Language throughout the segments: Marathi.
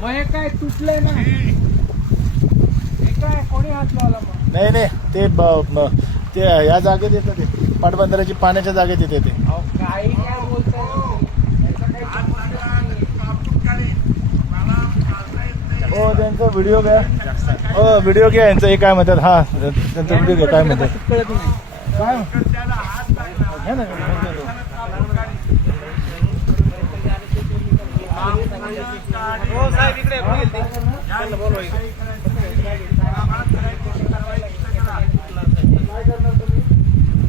मग हे काय तुटलंय ना, हे काय कोणी हात लावला मग? नाही नाही ते या जागेत येतं, ते पाटबंधाऱ्याची पाण्याच्या जागेत येते ते. काही काय बोलताय? हो त्यांचा व्हिडिओ घ्या. हो व्हिडिओ घ्या यांचा. हे काय म्हणतात, हा त्यांचा व्हिडिओ घ्या. काय म्हणतात कळत नाही काय घ्या ना. हो साहेब इकडे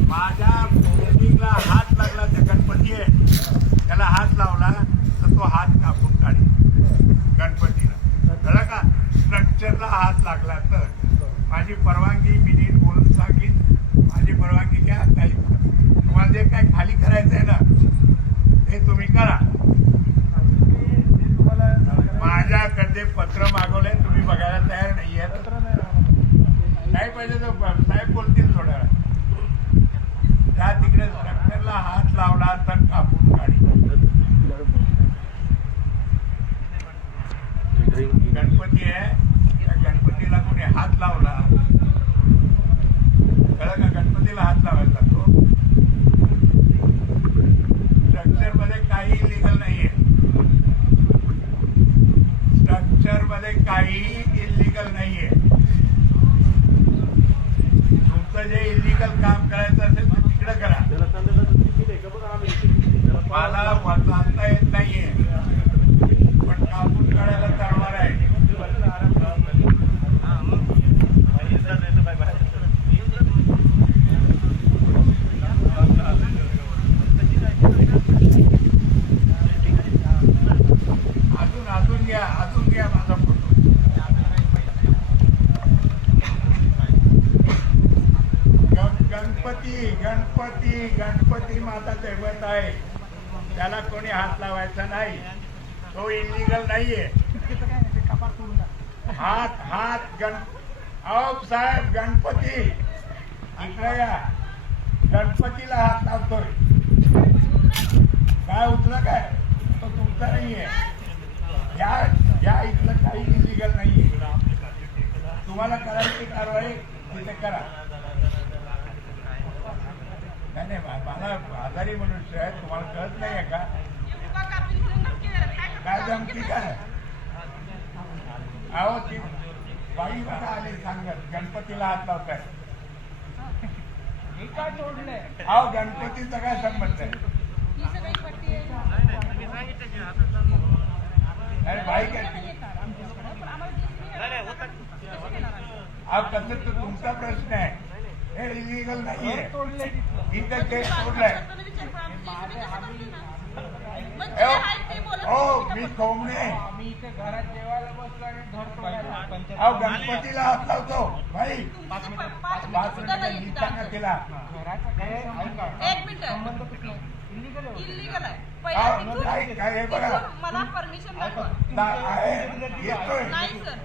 माझ्या बिल्डिंगला हात लागला, त्या गणपती आहे त्याला हात लावला तर तो हात कापून काढेल. गणपतीला कळलं का? स्ट्रक्चरला हात लागला तर माझी परवानगी मी नीट बोलून सांगेन. माझी परवानगी घ्या. काही तुम्हाला जे काय खाली करायचं आहे ना ते तुम्ही करा. माझ्याकडे पत्र मागवलंय, तुम्ही बघायला तयार नाहीये. नाही पाहिजे तर साहेब बोलतील थोड्या वेळा. त्या तिकडे स्ट्रक्चरला हात लावला तर कापून काढी. गणपती आहे, त्या गणपतीला कोणी हात लावला, कळलं का? गणपतीला हात लावायचा तो. स्ट्रक्चर मध्ये काही इलिगल नाहीये. स्ट्रक्चर मध्ये काही इलिगल नाहीये. तुमचं जे इलिगल काम करायचं असेल ते तिकडे करा. मला वाचता येत नाहीये पण कापून काढायला चालणार आहे. अजून घ्या माझा फोटो. गणपती माता दैवत आहे, त्याला कोणी हात लावायचा नाही. तो इलिगल नाहीये. हात अहो साहेब गणपती इकडे या. गणपतीला हात लावतोय काय उचलं काय? तो तुमचा नाहीये. या इथलं काही इलिगल नाहीये. तुम्हाला करायची कारवाई तिथे करा. नाही मला आजारी मनुष्य आहे, तुम्हाला कळत नाहीये का? काय धमकी काय? अहो ती बाई बघा आली सांगत गणपतीला हात लावताय. हे काय तोडलंय? अहो गणपतीचा काय संबंध आहे? अरे बाई काय कसं तर तुमचा प्रश्न आहे. हे इलिगल नाहीये. इथं ते तोडलंय. हो मी कोंबणे. मी इथे घरात जेवायला बसलो आणि घर तोडायला. अहो गणपतीला हात लावतो भाई. 5 मिनिटं मी सांगा तिला. एक मिनिट संबंध कुठला? इलिगल आहे. काय हे बघा मला परमिशन नको येतोय. नाही सर,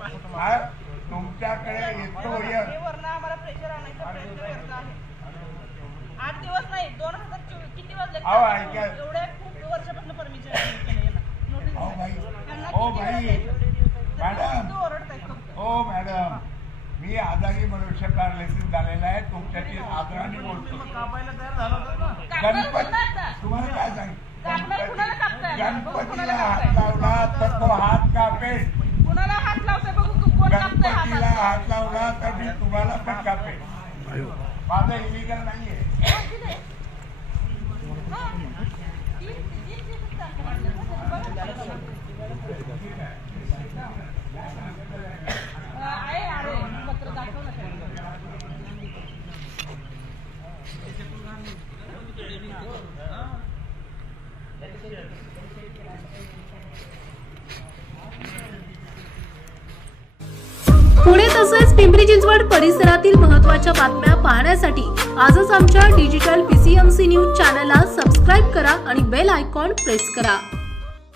तुमच्याकडे येतो. वरनं आम्हाला प्रेशर आणायचा प्रयत्न करत आहे. 8 दिवस नाही 2024 किती वाजले? एवढ्या खूप वर्षापासून परमिशन हो मॅडम मी आजारी मनुष्य पॅरालिसिस झालेला आहे. तुमच्याशी आदराने बोलतो. गणपती तुम्हाला काय सांगितलं? गणपतीला हात लावला तर तो हात कापेल. कुणाला हात लावतोय बघू कोण कापतोय गणपतीला हात लावला तर मी तुम्हाला पण कापेल. माझं इलिगल नाहीये. पत्र दाखव ना. पुणे तसेच पिंपरी चिंचवड परिसरातील महत्त्वाच्या बातम्या पाहण्यासाठी आजच आमच्या डिजिटल PCMC न्यूज चॅनलला सबस्क्राईब करा आणि बेल आयकॉन प्रेस करा.